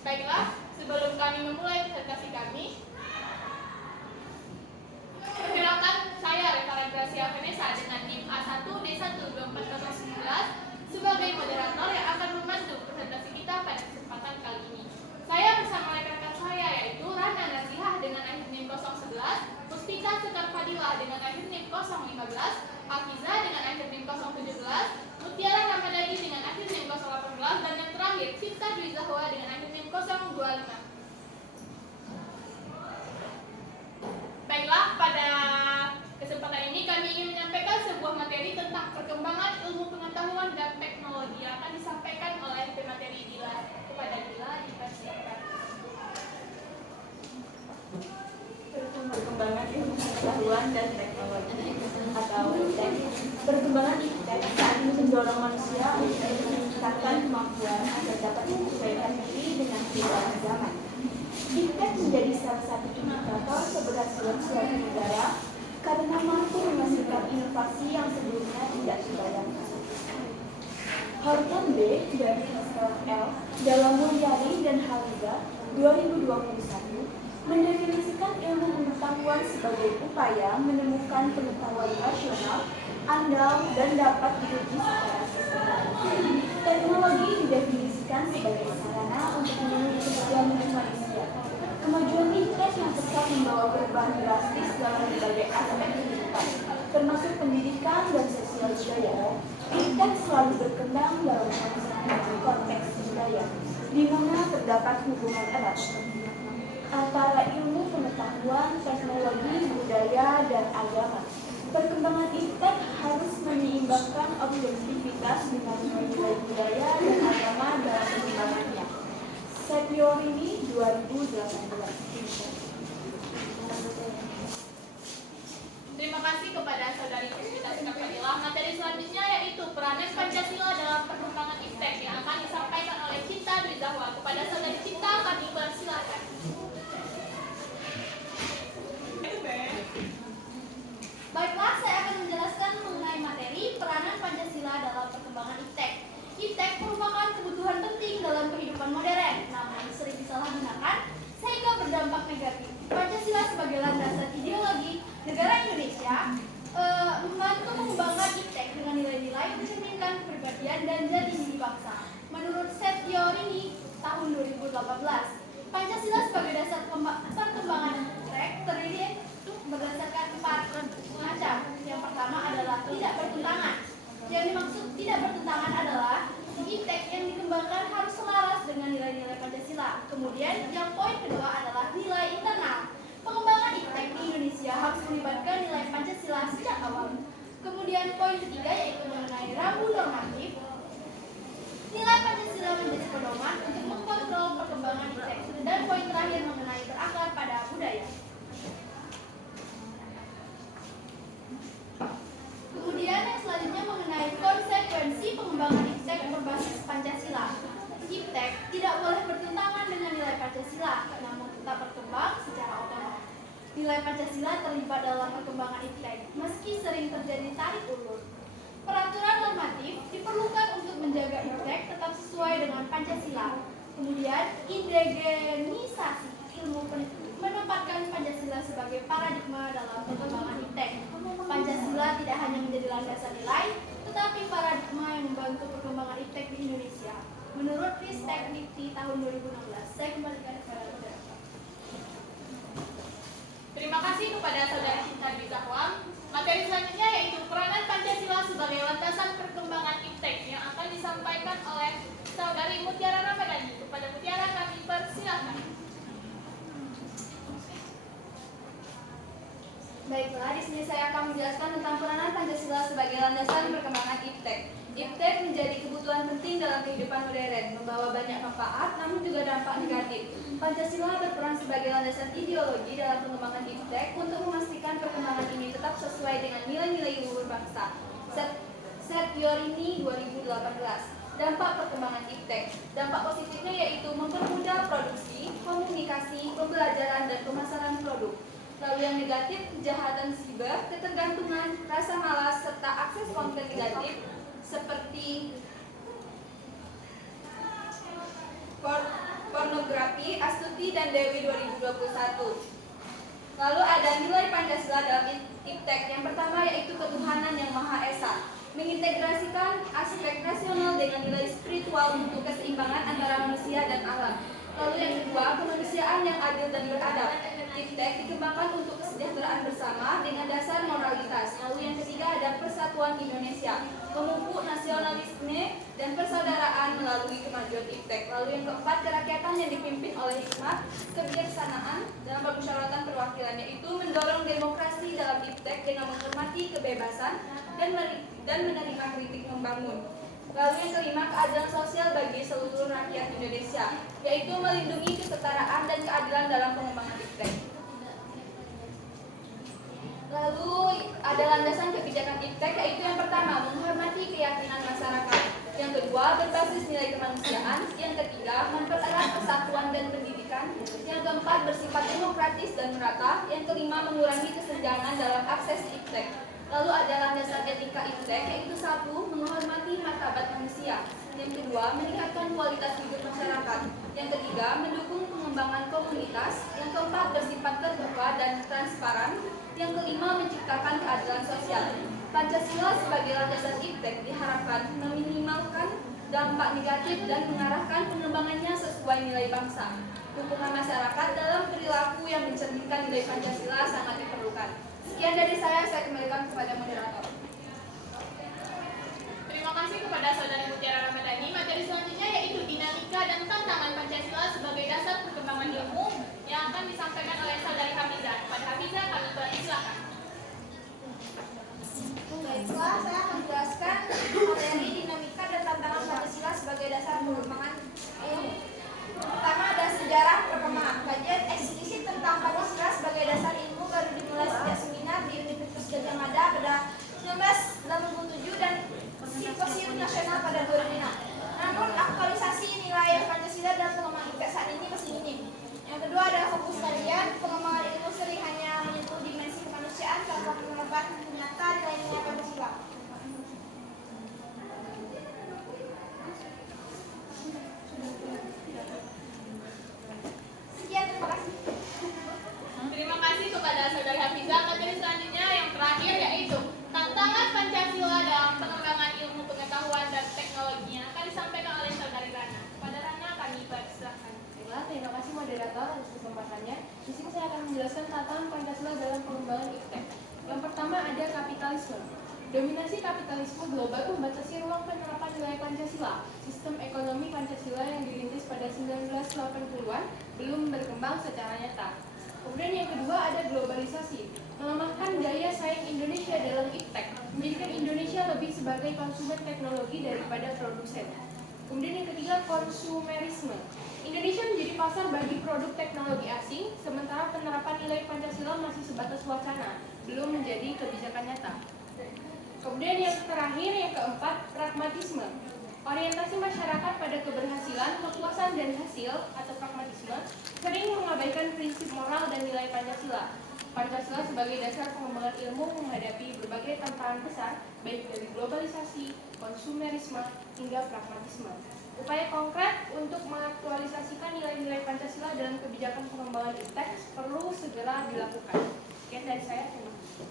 Baiklah, sebelum kami memulai presentasi kami, perkenalkan saya Refaren Gracia Vanessa dengan NIM A1D12409 sebagai moderator yang akan membantu presentasi kita pada kesempatan kali ini. Saya bersama rekan-rekan saya yaitu Rana Nasihah dengan akhir NIM 011, Muspika Sekar Fadilah dengan akhir NIM 015, Hafiza dengan akhir NIM 017, Mutiara Ramadhani dengan akhir NIM 018, dan yang terakhir Cinta Dwi Zahwa dengan akhir NIM 025. Baiklah, pada kesempatan ini kami ingin menyampaikan sebuah materi tentang perkembangan ilmu pengetahuan dan teknologi yang akan disampaikan oleh pemateri Dila. Kepada Dila, dipersilakan. Perkembangan ilmu pengetahuan dan teknologi atau IPTEK. Perkembangan IPTEK saat ini mendorong manusia untuk meningkatkan kemampuan agar dapat menyesuaikan diri dengan perubahan zaman. IPTEK menjadi salah satu indikator keberhasilan suatu negara karena mampu menghasilkan inovasi yang sebelumnya tidak terbayangkan. Horton B. dan Christoph L. dalam Mulyari dan Haliza 2021 mendefinisikan ilmu pengetahuan sebagai upaya menemukan pengetahuan rasional, andal, dan dapat diuji secara sistematis. Teknologi didefinisikan sebagai sarana untuk memenuhi kebutuhan hidup manusia. Kemajuan IPTEK yang pesat membawa perubahan drastis dalam berbagai aspek kehidupan, termasuk pendidikan dan sosial budaya. IPTEK selalu berkembang dalam konteks budaya, di mana terdapat hubungan erat antara ilmu pengetahuan, teknologi, budaya, dan agama. Perkembangan IPTEK harus menyeimbangkan objektivitas dengan nilai budaya dan agama dalam pengembangannya. Sepiorini 2018. Terima kasih kepada saudari Puspita Sekar Fadilah. Materi selanjutnya yaitu peranan Pancasila dalam perkembangan IPTEK yang akan disampaikan oleh Cinta Dwi Zahwa. Kepada saudari Cinta, kami persilakan. Baiklah, saya akan menjelaskan mengenai materi peranan Pancasila dalam perkembangan IPTEK. IPTEK merupakan kebutuhan penting dalam kehidupan modern, namun sering disalahgunakan sehingga berdampak negatif. Pancasila sebagai landasan ideologi negara Indonesia membantu mengembangkan IPTEK dengan nilai-nilai mencerminkan kepribadian dan jati diri bangsa. Menurut Sepiorini tahun 2018, Pancasila sebagai dasar perkembangan IPTEK terdiri berdasarkan 4 macam. Yang pertama adalah tidak bertentangan. Yang dimaksud tidak bertentangan adalah IPTEK yang dikembangkan harus selaras dengan nilai-nilai Pancasila. Kemudian yang poin kedua adalah nilai internal. Pengembangan IPTEK di Indonesia harus melibatkan nilai Pancasila sejak awal. Kemudian poin ketiga yaitu mengenai rambu normatif. Nilai Pancasila menjadi pedoman untuk mengkontrol perkembangan IPTEK. Dan poin terakhir mengenai berakar pada budaya. Kemudian yang selanjutnya mengenai konsekuensi pengembangan IPTEK berbasis Pancasila. IPTEK tidak boleh bertentangan dengan nilai Pancasila, namun tetap berkembang secara otonom. Nilai Pancasila terlibat dalam perkembangan IPTEK, meski sering terjadi tarik ulur. Peraturan normatif diperlukan untuk menjaga IPTEK tetap sesuai dengan Pancasila. Kemudian, indigenisasi ilmu menempatkan Pancasila sebagai paradigma dalam perkembangan IPTEK. Pancasila tidak hanya menjadi landasan nilai, tetapi paradigma yang membantu perkembangan IPTEK di Indonesia. Menurut Ristek Dikti tahun 2016, saya kembalikan kepada saudara. Terima kasih kepada saudari Cinta Dwi Zahwa. Materi selanjutnya yaitu peranan Pancasila sebagai landasan perkembangan IPTEK yang akan disampaikan oleh saudari Mutiara Ramadhani. Kepada Mutiara kami persilakan. Baiklah, di sini saya akan menjelaskan tentang peranan Pancasila sebagai landasan perkembangan IPTEK. IPTEK menjadi kebutuhan penting dalam kehidupan modern, membawa banyak manfaat namun juga dampak negatif. Pancasila berperan sebagai landasan ideologi dalam pengembangan IPTEK untuk memastikan perkembangan ini tetap sesuai dengan nilai-nilai luhur bangsa. Sepiorini 2018. Dampak perkembangan IPTEK. Dampak positifnya yaitu mempermudah produksi, komunikasi, pembelajaran, dan pemasaran produk. Lalu yang negatif, kejahatan siber, ketergantungan, rasa malas, serta akses konten negatif seperti pornografi Shafii, Astuti, dan Dewi 2021. Lalu ada nilai Pancasila dalam IPTEK. Yang pertama yaitu ketuhanan yang Maha Esa, mengintegrasikan aspek nasional dengan nilai spiritual untuk keseimbangan antara manusia dan alam. Lalu yang kedua, kemanusiaan yang adil dan beradab. IPTEK dikembangkan untuk kesejahteraan bersama dengan dasar moralitas. Lalu yang ketiga ada persatuan Indonesia, memupuk nasionalisme dan persaudaraan melalui kemajuan IPTEK. Lalu yang keempat, kerakyatan yang dipimpin oleh hikmat, kebijaksanaan dalam permusyawaratan perwakilan, yaitu mendorong demokrasi dalam IPTEK dengan menghormati kebebasan dan menerima kritik membangun. Lalu yang kelima, keadilan sosial bagi seluruh rakyat Indonesia, yaitu melindungi kesetaraan dan keadilan dalam pengembangan IPTEK. Lalu ada landasan kebijakan IPTEK, yaitu yang pertama, menghormati keyakinan masyarakat. Yang kedua, berbasis nilai kemanusiaan. Yang ketiga, mempererat persatuan dan pendidikan. Yang keempat, bersifat demokratis dan merata. Yang kelima, mengurangi kesenjangan dalam akses IPTEK. Lalu ada landasan etika IPTEK, yaitu satu, menghormati martabat manusia. Yang kedua, meningkatkan kualitas hidup masyarakat. Yang ketiga, mendukung pengembangan komunitas. Yang keempat, bersifat terbuka dan transparan. Yang kelima, menciptakan keadilan sosial. Pancasila sebagai landasan IPTEK diharapkan meminimalkan dampak negatif dan mengarahkan pengembangannya sesuai nilai bangsa. Dukungan masyarakat dalam perilaku yang mencerminkan nilai Pancasila sangat diperlukan. Sekian dari saya kembalikan kepada moderator. Terima kasih kepada Saudari Mutiara Ramadhani. Materi selanjutnya yaitu dinamika dan tantangan Pancasila sebagai dasar perkembangan ilmu yang akan disampaikan oleh Saudari Hafizah. Kepada Hafizah kami persilakan. Baiklah, saya akan menjelaskan materi dinamika dan tantangan Pancasila sebagai dasar perkembangan ilmu. Pertama ada sejarah perkembangan. Kajian eksplisit tentang Pancasila sebagai dasar ilmu baru dimulai sejak seminar di Universitas Gadjah Mada pada 1987 dan simposium nasional pada 2006. Namun aktualisasi nilai Pancasila dalam pengembangan IPTEK saat ini masih minim. Yang kedua ada fokus kajian. Pengembangan ilmu sering hanya menyentuh dimensi kemanusiaan tanpa penerapan nyata nilai-nilai Pancasila. Sekian, terima kasih. Terima kasih kepada Saudari Hafizah. Materi selanjutnya yang terakhir yaitu tantangan Pancasila dalam pengembangan ilmu pengetahuan dan teknologinya akan disampaikan oleh Saudari Rana. Kepada Rana kami persilakan. Baiklah, terima kasih moderator atas kesempatannya. Di sini saya akan menjelaskan tantangan Pancasila dalam pengembangan IPTEK. Yang pertama ada kapitalisme. Dominasi kapitalisme global membatasi ruang penerapan nilai Pancasila. Sistem ekonomi Pancasila yang dirintis pada 1980-an belum berkembang secara nyata. Kemudian yang kedua ada globalisasi. Melemahkan daya saing Indonesia dalam IPTEK, menjadikan Indonesia lebih sebagai konsumen teknologi daripada produsen. Kemudian yang ketiga konsumerisme. Indonesia menjadi pasar bagi produk teknologi asing, sementara penerapan nilai Pancasila masih sebatas wacana, belum menjadi kebijakan nyata. Kemudian yang terakhir, yang keempat, pragmatisme. Orientasi masyarakat pada keberhasilan, kepuasan dan hasil atau pragmatisme sering mengabaikan prinsip moral dan nilai Pancasila. Pancasila sebagai dasar pengembangan ilmu menghadapi berbagai tantangan besar, baik dari globalisasi, konsumerisme, hingga pragmatisme. Upaya konkret untuk mengaktualisasikan nilai-nilai Pancasila dalam kebijakan pengembangan IPTEK perlu segera dilakukan. Sekian dari saya, terima kasih.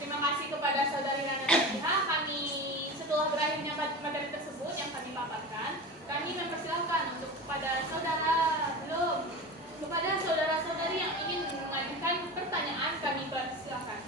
Terima kasih kepada Saudari Rana Nasiha. Kami setelah berakhirnya materi tersebut yang kami paparkan, kami mempersilahkan untuk kepada saudara-saudari yang ingin mengajukan pertanyaan, kami persilahkan.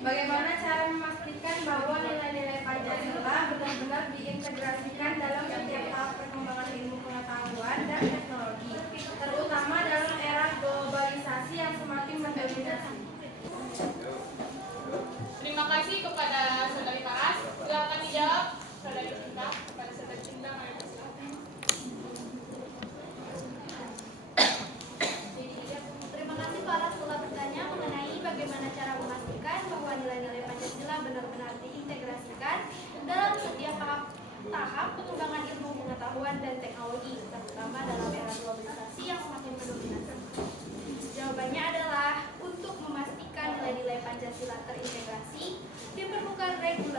Bagaimana cara memastikan bahwa nilai-nilai Pancasila benar-benar diintegrasikan dalam setiap tahap perkembangan ilmu pengetahuan dan teknologi, terutama dalam era globalisasi yang semakin mendominasi? Terima kasih kepada Saudari Paras. Silakan dijawab Saudari Cinta. Kepada Saudari Cinta, mari persilakan. Terima kasih Paras telah bertanya mengenai bagaimana cara memastikan bahwa nilai-nilai Pancasila benar-benar diintegrasikan dalam setiap tahap pengembangan ilmu pengetahuan dan teknologi, terutama dalam era globalisasi yang semakin mendominasi. Jawabannya adalah untuk memastikan nilai-nilai Pancasila terintegrasi, diperlukan regulasi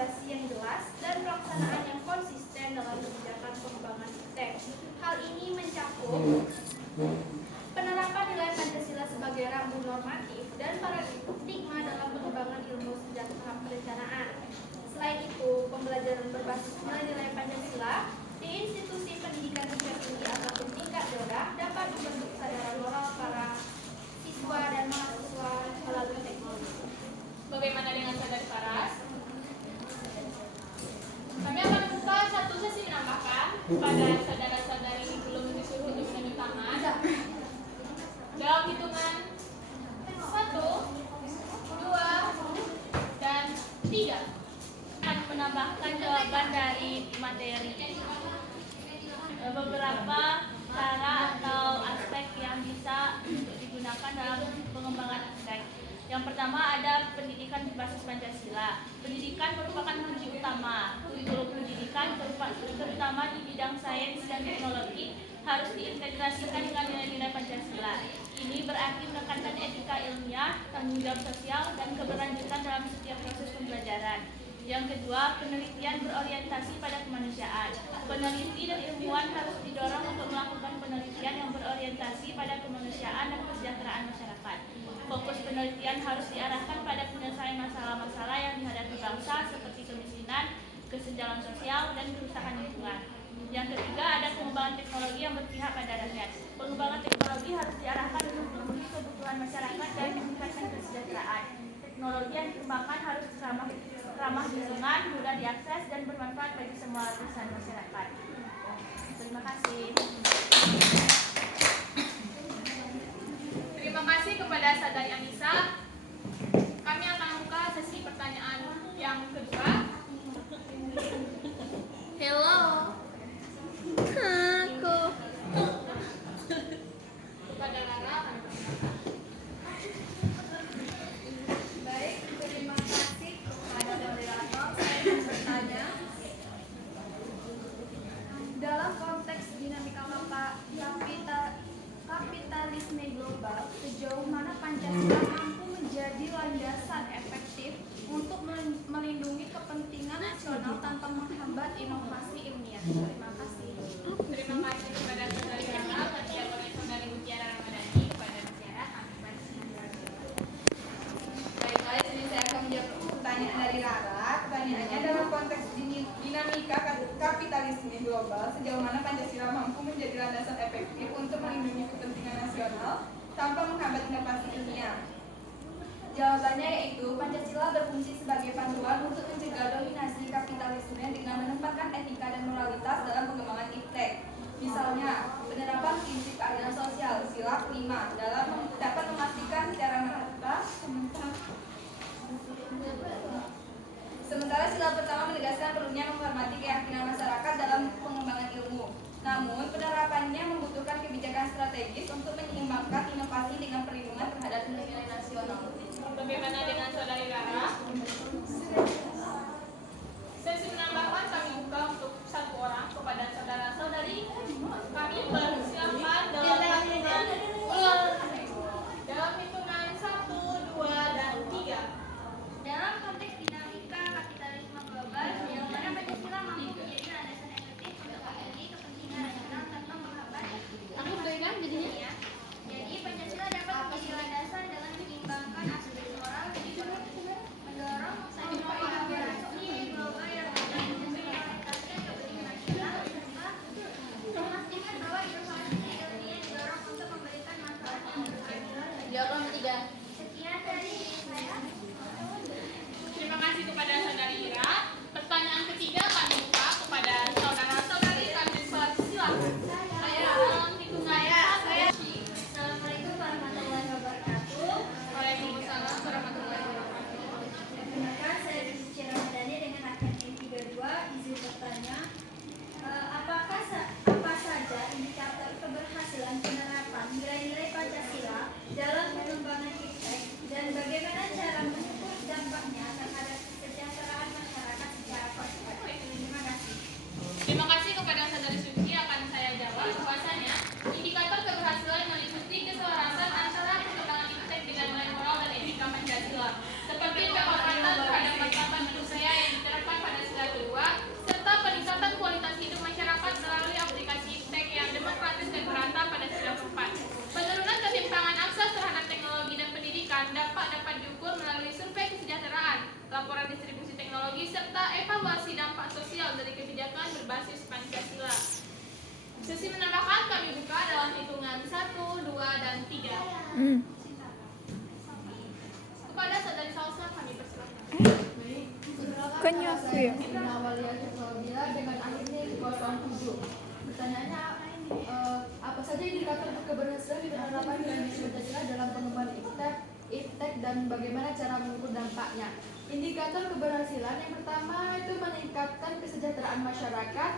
konsisten dalam kebijakan pengembangan IPTEK. Hal ini mencakup penerapan nilai Pancasila sebagai rambu normatif dan paradigma dalam pengembangan ilmu sejak tahap perencanaan. Selain itu, pembelajaran berbasis nilai-nilai Pancasila di institusi pendidikan tingkat tinggi ataupun tingkat daerah dapat membentuk kesadaran moral para siswa dan mahasiswa melalui teknologi. Bagaimana dengan saudari Faras? Kami akan buka satu sesi menambahkan pada saudara-saudari yang belum disuruh untuk menunjuk tangan. Dalam hitungan 1, 2, dan 3 akan menambahkan jawaban dari materi. Beberapa cara atau aspek yang bisa untuk digunakan dalam pengembangan IPTEK. Yang pertama ada pendidikan berbasis Pancasila. Pendidikan merupakan kunci utama. Kurikulum pendidikan terutama di bidang sains dan teknologi harus diintegrasikan dengan nilai-nilai Pancasila. Ini berarti menekankan etika ilmiah, tanggung jawab sosial, dan keberlanjutan dalam setiap proses pembelajaran. Yang kedua, penelitian berorientasi pada kemanusiaan. Peneliti dan ilmuwan harus didorong untuk melakukan penelitian yang berorientasi pada kemanusiaan dan kesejahteraan masyarakat. Fokus penelitian harus diarahkan pada penyelesaian masalah-masalah yang dihadapi bangsa seperti kemiskinan, kesenjangan sosial, dan kerusakan lingkungan. Yang ketiga, ada pengembangan teknologi yang berpihak pada rakyat. Pengembangan teknologi harus diarahkan untuk memenuhi kebutuhan masyarakat dan meningkatkan kesejahteraan. Teknologi yang dikembangkan harus ramah lingkungan, mudah diakses, dan bermanfaat bagi semua lapisan masyarakat. Terima kasih. Terima kasih kepada Saudari Anissa. Kami akan buka sesi pertanyaan yang kedua. Hello. Aku. Kepada Rara. Baik, terima kasih kepada moderator. Saya ingin bertanya, dalam konteks dinamika kapitalisme global, sejauh mana Pancasila mampu menjadi landasan efektif untuk melindungi kepentingan nasional tanpa menghambat inovasi ilmiah? Terima kasih. Terima kasih kepada Saudari Rara. Kepada Saudari Mutiara Ramadhani. Kepada Mutiara, kami bersiap. Baiklah, ini saya akan menjawab pertanyaan dari Rara. Pertanyaannya, dalam konteks dinamika kapitalisme global, sejauh mana Pancasila mampu menjadi landasan efektif untuk melindungi kepentingan nasional tanpa menghambat inovasi ilmiah? Jawabannya yaitu Pancasila berfungsi sebagai panduan untuk mencegah dominasi kapitalisme dengan menempatkan etika dan moralitas dalam pengembangan IPTEK. Misalnya, penerapan prinsip keadilan sosial sila 5 dapat memastikan secara merata. Sementara sila pertama menegaskan perlunya menghormati keyakinan masyarakat dalam pengembangan ilmu. Namun, penerapannya membutuhkan kebijakan strategis untuk menyeimbangkan inovasi dengan perlindungan terhadap nilai-nilai nasional. Bagaimana dengan Saudari Rara? Sesi penambahan kami buka untuk 1 orang kepada saudara-saudari. Kami persilakan dalam hitungan 1, 2, dan 3. Dalam konteks dinamika kapitalisme global, yang mana Pancasila mampu menjadi landasan efektif untuk melindungi kepentingan nasional tanpa menghambat ilmiah. Jadi Pancasila dapat menjadi landasan dalam menyeimbangkan aspek moral dan mendorong semua kolaborasi global yang menorientasikan kepentingan nasional serta memastikan bahwa inovasi ilmiah didorong untuk memberikan manfaat yang berkeadilan. Jawaban ketiga. Sekian dari saya. Terima kasih kepada Saudari Ira. Pertanyaan ketiga kami buka kepada saudara-saudari. Kami silakan. Saya dalam hitungan Assalamualaikum warahmatullahi wabarakatuh. Waalaikumsalam warahmatullahi wabarakatuh. Perkenalkan, saya Suci Ramadhani dengan AKM 32. Izin bertanya, apa saja indikator keberhasilan penerapan nilai-nilai Pancasila dalam pengembangan IPTEK dan bagaimana cara mengukur dampaknya terhadap kesejahteraan teknologi, serta evaluasi dampak sosial dari kebijakan berbasis Pancasila. Sesi menambahkan kami buka dalam hitungan 1, 2, dan 3. Kepada saudari Salsa kami persilahkan. Bukannya aku ya? Awalnya teknologinya dengan akhirnya kekuasaan tubuh. Pertanyaannya, apa saja indikator keberhasilan penerapan nilai Pancasila dalam pengembangan iptek dan bagaimana cara mengukur dampaknya? Indikator keberhasilan yang pertama itu meningkatkan kesejahteraan masyarakat.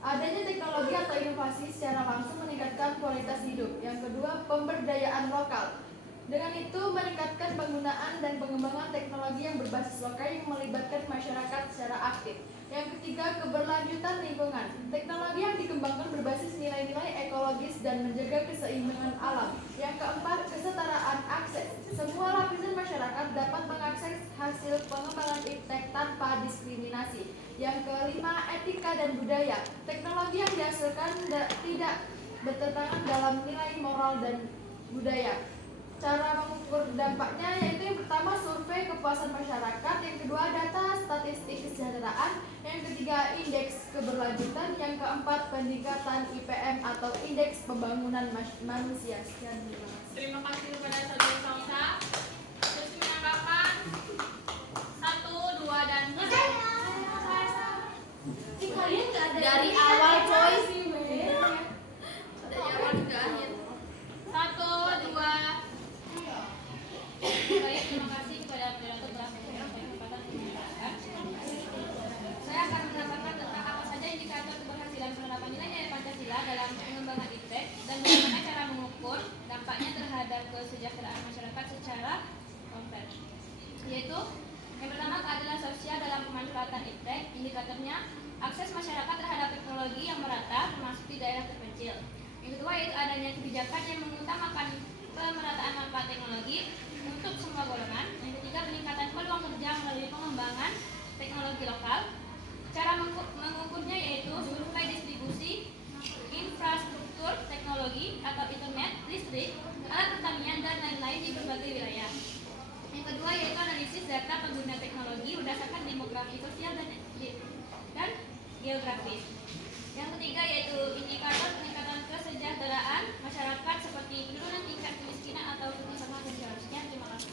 Adanya teknologi atau inovasi secara langsung meningkatkan kualitas hidup. Yang kedua, pemberdayaan lokal. Dengan itu meningkatkan penggunaan dan pengembangan teknologi yang berbasis lokal yang melibatkan masyarakat secara aktif. Yang ketiga, keberlanjutan lingkungan. Teknologi yang dikembangkan berbasis nilai-nilai ekologis dan menjaga keseimbangan alam. Yang keempat, kesetaraan akses. Semua lapisan masyarakat dapat mengakses hasil pengembangan iptek tanpa diskriminasi. Yang kelima, etika dan budaya. Teknologi yang dihasilkan tidak bertentangan dalam nilai moral dan budaya. Cara mengukur dampaknya yaitu yang pertama survei kepuasan masyarakat, yang kedua data statistik kesejahteraan, yang ketiga indeks keberlanjutan, yang keempat peningkatan IPM atau indeks pembangunan manusia. Sekian, terima kasih. Terima kasih kepada saudari Salsa. Sesi menambahkan 1, 2, dan 3. Kalian nggak ada Dari awal coy. dari awal juga akhir. 1, 2. Baik, terima kasih kepada moderator telah memberikan kesempatan pembicaraan. Saya akan menambahkan tentang apa saja indikator keberhasilan penerapan nilai Pancasila dalam pengembangan iptek dan bagaimana cara mengukur dampaknya terhadap kesejahteraan masyarakat secara konkret. Yaitu yang pertama, keadilan sosial dalam pemanfaatan iptek. Indikatornya akses masyarakat terhadap teknologi yang merata termasuk di daerah terpencil. Yang kedua yaitu adanya kebijakan yang mengutamakan pemerataan manfaat teknologi untuk semua golongan. Yang ketiga, peningkatan peluang kerja melalui pengembangan teknologi lokal. Cara mengukurnya yaitu survei distribusi infrastruktur teknologi atau internet, listrik, alat pertanian, dan lain-lain di berbagai wilayah. Yang kedua yaitu analisis data pengguna teknologi berdasarkan demografi sosial dan geografis. Yang ketiga yaitu indikator peningkatan kesejahteraan masyarakat seperti penurunan tingkat kemiskinan atau ketimpangan sosial. Sekian, terima kasih.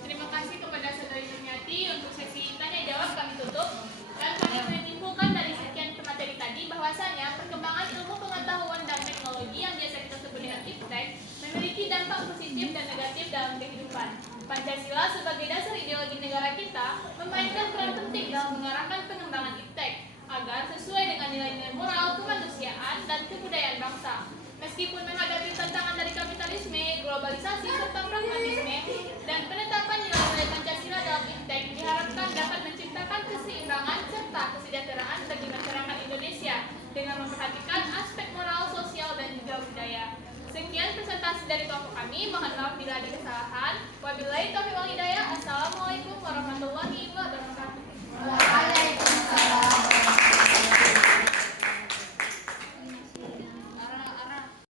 Terima kasih kepada saudari Nurmiati. Untuk sesi tanya jawab kami tutup dan kami menyimpulkan dari sekian materi tadi bahwasanya perkembangan ilmu pengetahuan dan teknologi yang biasa kita sebut dengan iptek memiliki dampak positif dan negatif dalam kehidupan. Pancasila sebagai dasar ideologi negara kita memainkan peran penting dalam mengarahkan pengembangan iptek agar sesuai dengan nilai-nilai moral, kemanusiaan, dan kebudayaan bangsa. Meskipun menghadapi tantangan dari kapitalisme, globalisasi, serta pragmatisme, dan penetapan nilai-nilai Pancasila dalam iptek diharapkan dapat menciptakan keseimbangan serta kesejahteraan bagi masyarakat Indonesia dengan memperhatikan aspek moral, sosial, dan juga budaya. Sekian presentasi dari kelompok kami. Mohon maaf bila ada kesalahan. Wabillahi taufiq wal hidayah. Assalamualaikum warahmatullahi wabarakatuh. Waalaikumsalam.